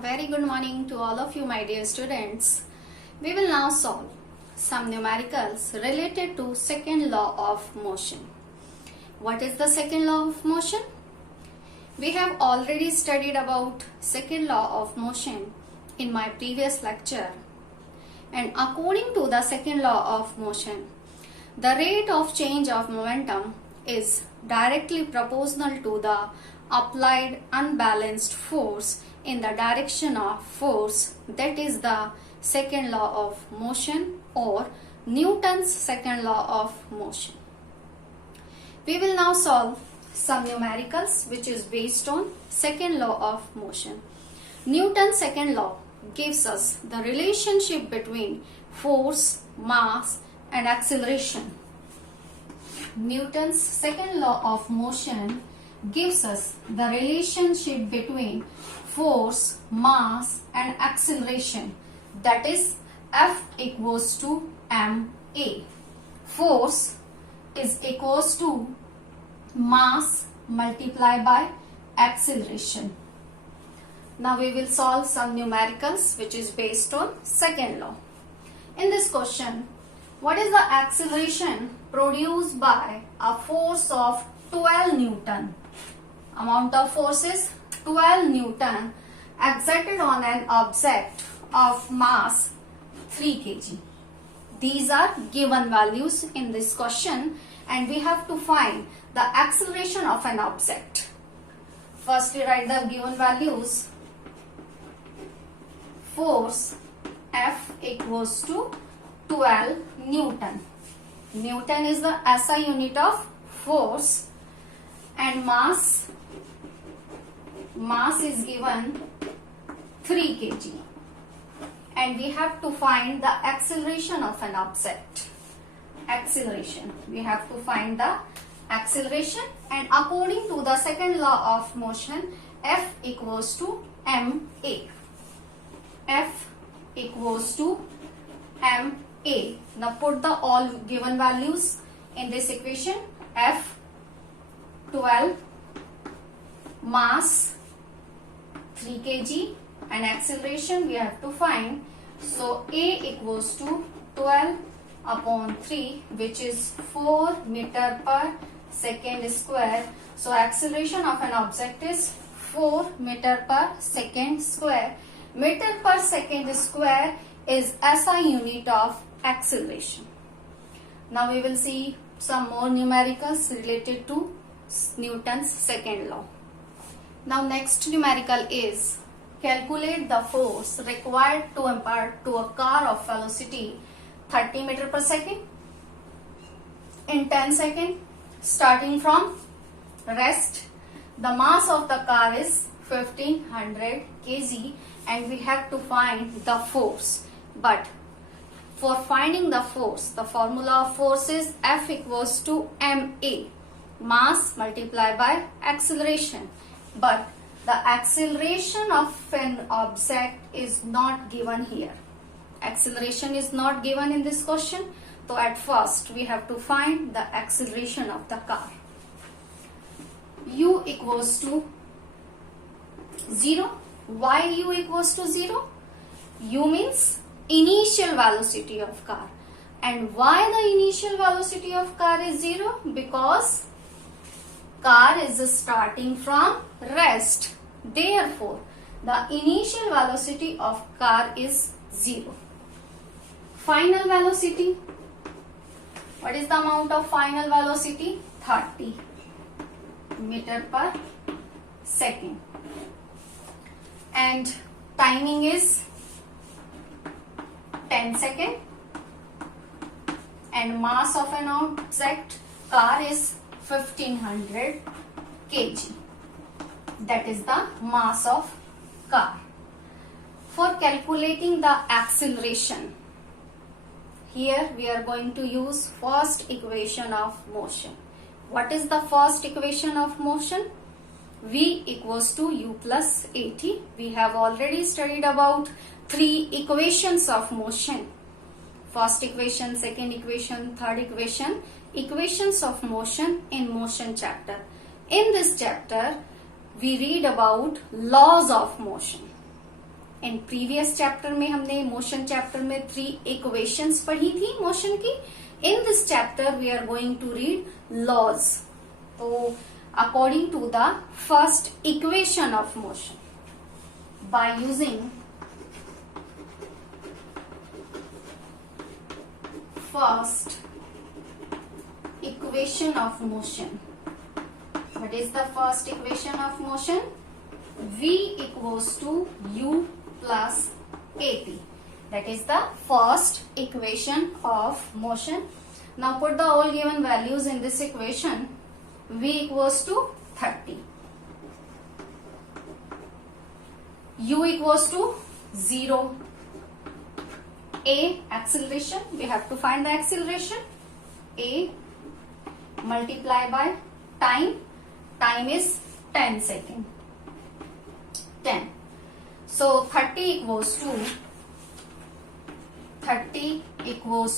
very good morning to all of you, my dear students. We will now solve some numericals related to second law of motion. What is the second law of motion? We have already studied about second law of motion in my previous lecture. And according to the second law of motion, the rate of change of momentum is directly proportional to the applied unbalanced force in the direction of force. That is the second law of motion or Newton's second law of motion. We will now solve some numericals which is based on second law of motion. Newton's second law gives us the relationship between force, mass and acceleration. Newton's second law of motion gives us the relationship between force, mass and acceleration, that is F equals to ma. Force is equals to mass multiplied by acceleration. Now we will solve some numericals which is based on second law. In this question, what is the acceleration produced by a force of 12 Newton? Amount of force is 12 Newton exerted on an object of mass 3 kg. These are given values in this question and we have to find the acceleration of an object. First we write the given values. Force F equals to 12 Newton. Newton is the SI unit of force and mass is given 3 kg. And we have to find the acceleration of an object. Acceleration. We have to find the acceleration and according to the second law of motion, F equals to ma. F equals to ma. Now put the all given values in this equation. F 12, mass 3 kg and acceleration we have to find. So A equals to 12 upon 3 which is 4 meter per second square. So acceleration of an object is 4 meter per second square. Meter per second square is SI unit of acceleration. Now we will see some more numericals related to Newton's second law. Now next numerical is calculate the force required to impart to a car of velocity 30 meter per second in 10 seconds starting from rest. The mass of the car is 1500 kg and we have to find the force. But for finding the force, the formula of force is F equals to ma, mass multiplied by acceleration. But the acceleration of an object is not given here. Acceleration is not given in this question. So at first we have to find the acceleration of the car. U equals to 0. Why U equals to 0? U means initial velocity of car. And why the initial velocity of car is 0? Because car is starting from rest. Therefore, the initial velocity of car is 0. Final velocity. What is the amount of final velocity? 30 meter per second. And timing is 10 seconds. And mass of an object car is 1500 kg. That is the mass of car. For calculating the acceleration, here we are going to use first equation of motion. What is the first equation of motion? V equals to U plus AT. We have already studied about 3 equations of motion. First equation, second equation, third equation. Equations of motion in motion chapter. In this chapter, we read about laws of motion. In previous chapter में हमने motion chapter में 3 equations पढ़ी थी motion की. In this chapter we are going to read laws. तो according to the first equation of motion, by using first equation of motion. What is the first equation of motion? V equals to U plus AT. That is the first equation of motion. Now put the all given values in this equation. V equals to 30. U equals to 0. A, acceleration, we have to find the acceleration. A multiply by time is 10 seconds. 10. So 30 equals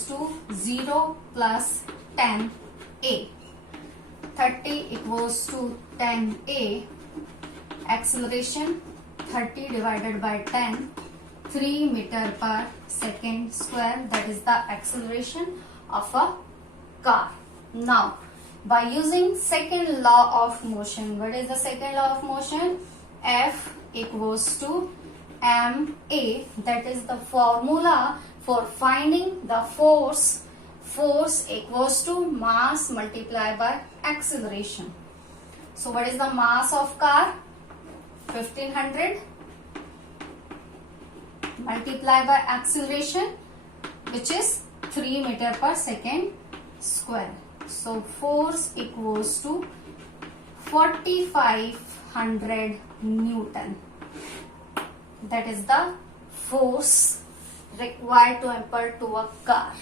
to 0 plus 10 A. 30 equals to 10 A. Acceleration 30 divided by 10. 3 meter per second square, that is the acceleration of a car. Now, by using second law of motion, what is the second law of motion? F equals to ma, that is the formula for finding the force. Force equals to mass multiplied by acceleration. So, what is the mass of car? 1500 multiply by acceleration, which is 3 meter per second square. So force equals to 4500 Newton. That is the force required to impel to a car,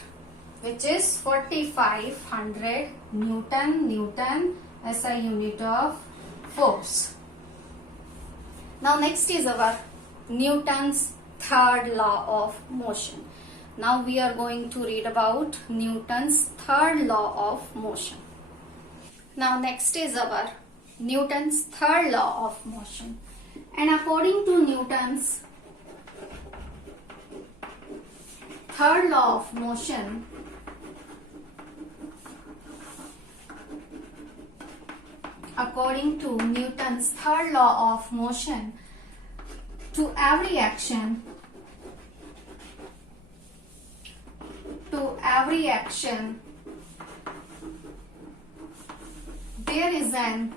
which is 4500 Newton. Newton as a unit of force. Now next is our Newton's third law of motion. Now we are going to read about Newton's third law of motion. Now next is our Newton's third law of motion. And according to Newton's third law of motion, to every action there is an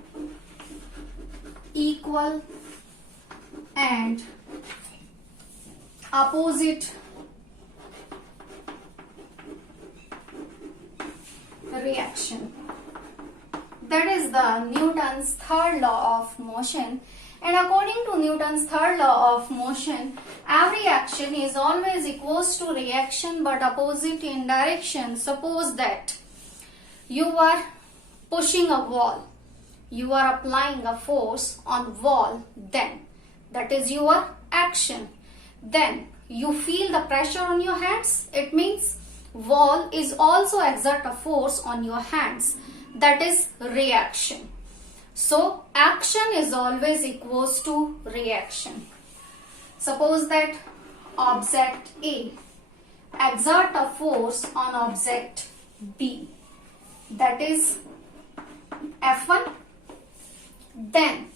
equal and opposite reaction. That is the Newton's third law of motion. And according to Newton's third law of motion, every action is always equals to reaction but opposite in direction. Suppose that you are pushing a wall, you are applying a force on wall, then that is your action. Then you feel the pressure on your hands, it means wall is also exert a force on your hands, that is reaction. So action is always equals to reaction. Suppose that object A exert a force on object B, that is F1. Then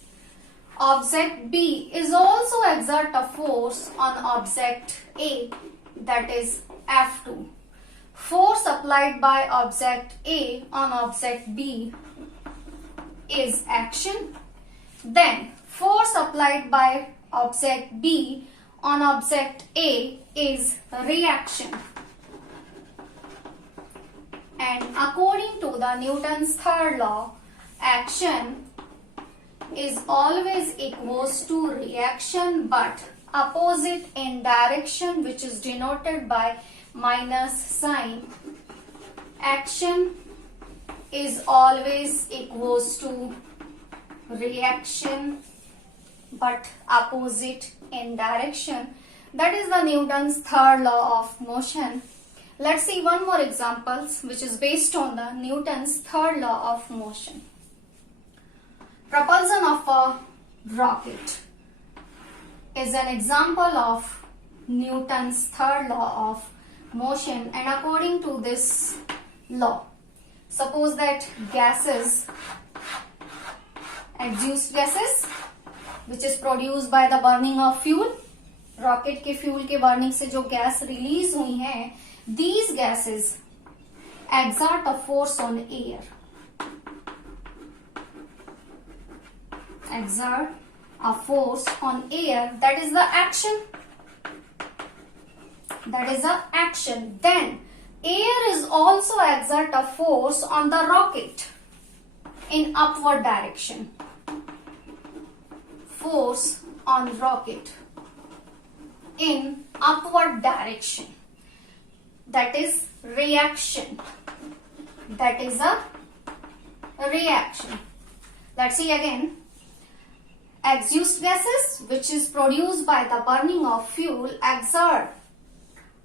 object B is also exert a force on object A, that is F2. Force applied by object A on object B is action. Then force applied by object B on object A is reaction. And according to the Newton's third law, action is always equals to reaction but opposite in direction, which is denoted by minus sign. Action is always equals to reaction but opposite in direction. That is the Newton's third law of motion. Let's see one more examples which is based on the Newton's third law of motion. Propulsion of a rocket is an example of Newton's third law of motion, and according to this law, suppose that gases, exhaust gases which is produced by the burning of fuel, rocket के fuel के burning से जो gas release हुई हैं, these gases exert a force on air, exert a force on air, that is the action, that is the action. Then air is also exert a force on the rocket in upward direction, force on rocket in upward direction, that is reaction, that is a reaction. Let's see again. Exhaust gases which is produced by the burning of fuel exert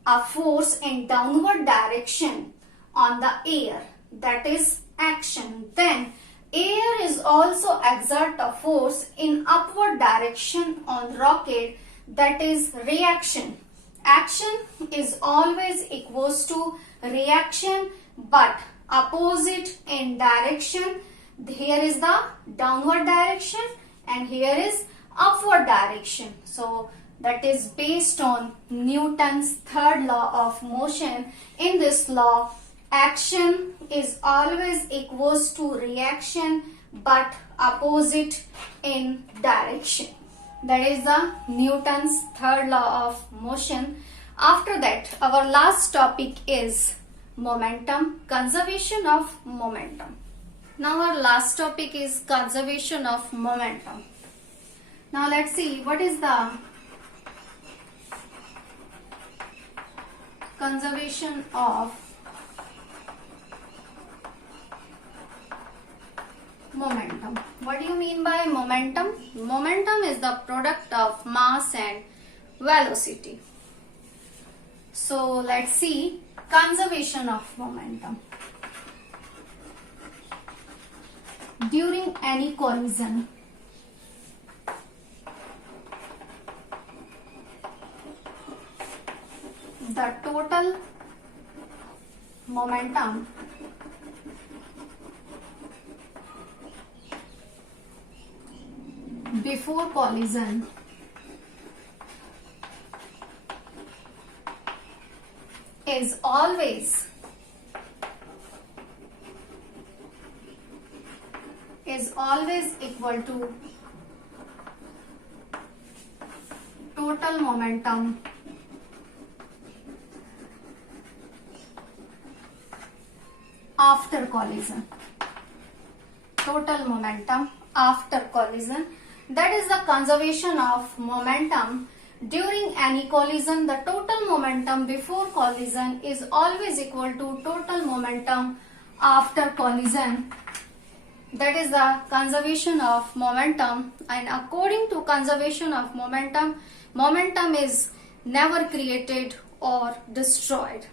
a force in downward direction on the air, that is action. Then air is also exert a force in upward direction on rocket, that is reaction. Action is always equals to reaction but opposite in direction. Here is the downward direction and here is upward direction. So that is based on Newton's third law of motion. In this law, action is always equals to reaction but opposite in direction. That is the Newton's third law of motion. After that, our last topic is momentum, conservation of momentum. Now our last topic is conservation of momentum. Now let's see what is the conservation of momentum. What do you mean by momentum? Momentum is the product of mass and velocity. So let's see conservation of momentum. During any collision, the total momentum before collision is always equal to total momentum after collision. Total momentum after collision, that is the conservation of momentum. During any collision, the total momentum before collision is always equal to total momentum after collision. That is the conservation of momentum. And according to conservation of momentum, momentum is never created or destroyed.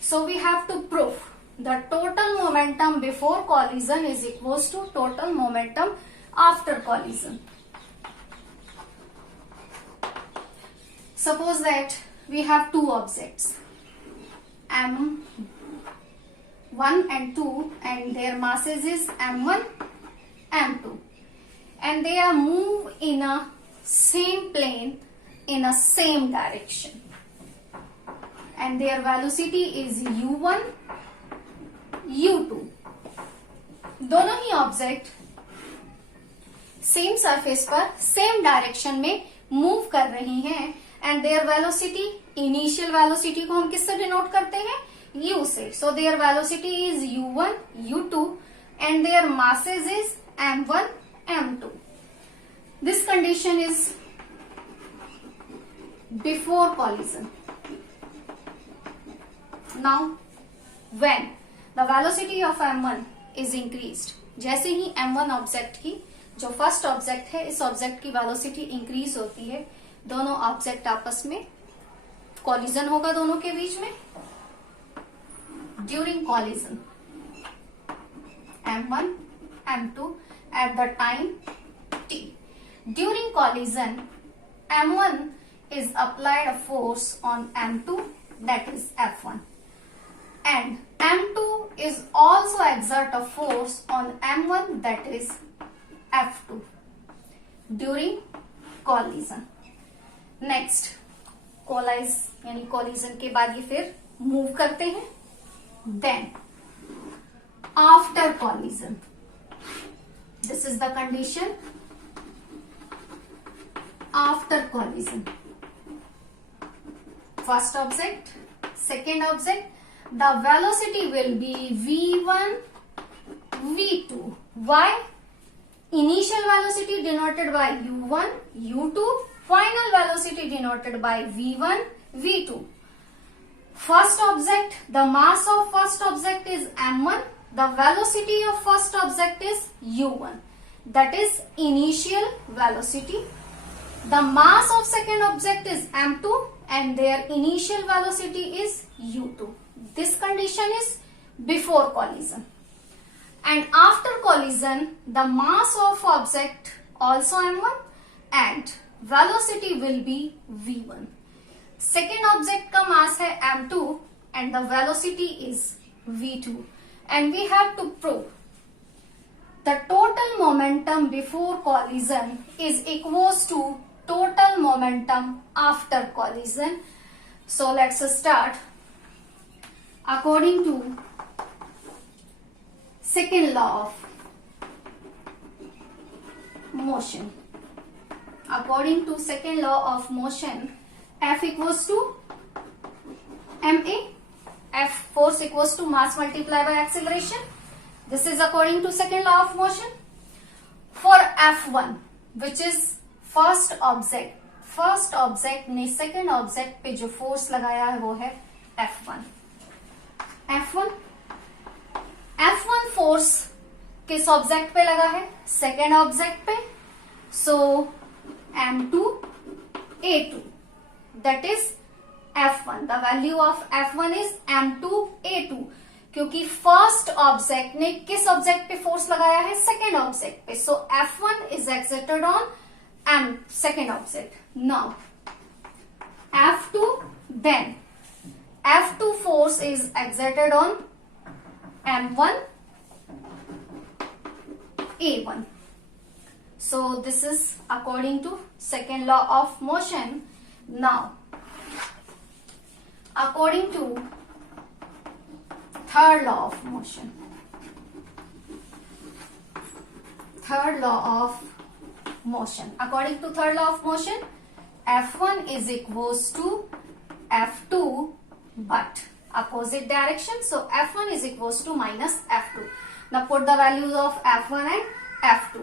So we have to prove the total momentum before collision is equals to total momentum after collision. Suppose that we have two objects, M1 and 2, and their masses is M1, M2, and they are moved in a same plane in a same direction, and their velocity is U1, U2. दोनों ही object same surface पर same direction में move कर रही हैं and there velocity, initial velocity को हम किससे denote करते हैं? U से. So their velocity is U1, U2 and their masses is M1, M2. This condition is before collision. Now when the velocity of M1 is increased, जैसे ही M1 object की, जो first object है, इस object की velocity increase होती है, दोनों object आपस में कॉलिजन होगा दोनों के बीच में. During collision M1, M2 at the time t. During collision, M1 is applied a force on M2, that is F1, and M2 is also exert a force on M1, that is F2 during collision. Next, collide यानी collision के बाद ये फिर move करते हैं. Then after collision, this is the condition. After collision, first object, second object, the velocity will be v1 v2. why? Initial velocity denoted by u1 u2, final velocity denoted by v1 v2. First object, the mass of first object is m1, the velocity of first object is u1, that is initial velocity. The mass of second object is m2 and their initial velocity is u2. This condition is before collision. And after collision, the mass of object also m1 and velocity will be v1. Second object का mass है m2 and the velocity is v2. And we have to prove the total momentum before collision is equals to total momentum after collision. So let's start. According to second law of motion. According to second law of motion, F equals to ma. F force equals to mass multiplied by acceleration. This is according to second law of motion. For F1, which is first object ने second object पे जो force लगाया है वो है F1. F1 force किस object पे लगा है? सेकेंड ऑब्जेक्ट पे. सो M2 A2, that is F1. The value of F1 is M2 A2, क्योंकि फर्स्ट ऑब्जेक्ट ने किस ऑब्जेक्ट पे फोर्स लगाया है? सेकेंड ऑब्जेक्ट पे. So F1 is exerted on M second object. Now F2, then F2 force is exerted on M1 A1. So this is according to second law of motion. Now, according to third law of motion. Third law of motion. According to third law of motion, F1 is equals to F2 but opposite direction. So F1 is equals to minus F2. Now put the values of F1 and F2.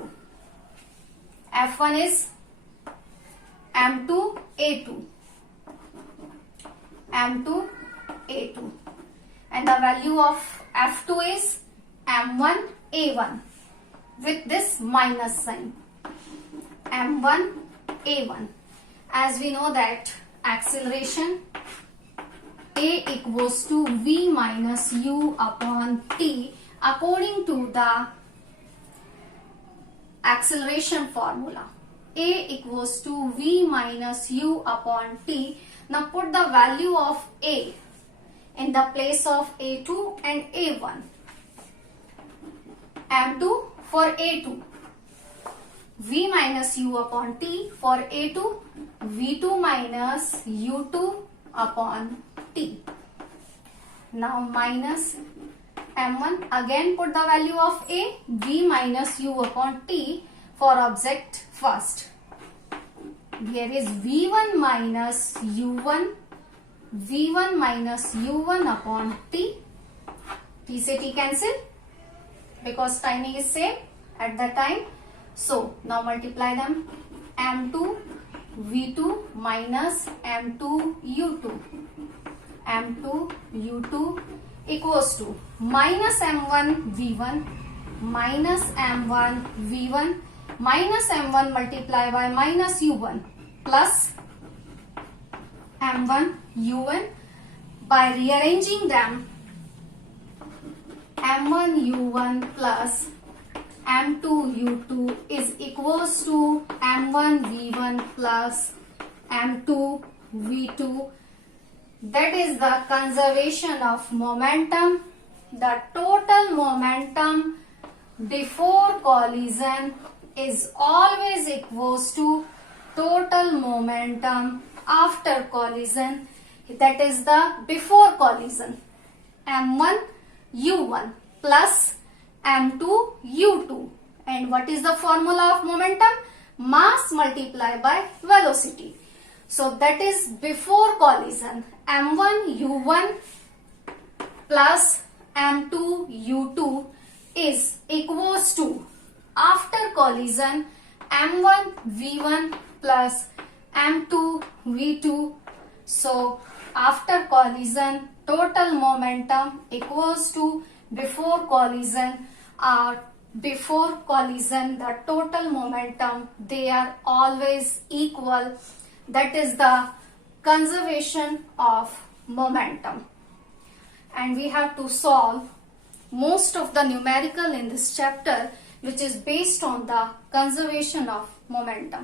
F1 is M2 A2. M2 A2. And the value of F2 is M1 A1 with this minus sign. M1 A1. As we know that acceleration A equals to V minus U upon T according to the acceleration formula. A equals to V minus U upon T. Now put the value of A in the place of A2 and A1. M2 for A2. V minus U upon T for A2. V2 minus U2 upon T. Now minus M1. Again put the value of A. V minus U upon T for object first. Here is V1 minus U1. V1 minus U1 upon T. T से T cancel because timing is same at that time. So now multiply them. M2 V2 minus M2 U2. M2 U2 equals to minus M1 V1 minus M1 V1 minus M1 multiplied by minus U1 plus M1 U1. By rearranging them, M1 U1 plus M2 U2 is equals to M1 V1 plus m2 v2. That is the conservation of momentum. The total momentum before collision is always equals to total momentum after collision. That is the before collision. m1 u1 plus m2 u2. And what is the formula of momentum? Mass multiplied by velocity. So that is before collision. m1 u1 plus m2 u2 is equals to after collision m1 v1 plus m2 v2. So after collision total momentum equals to before collision. Before collision the total momentum, they are always equal. That is the conservation of momentum. And we have to solve most of the numerical in this chapter, which is based on the conservation of momentum.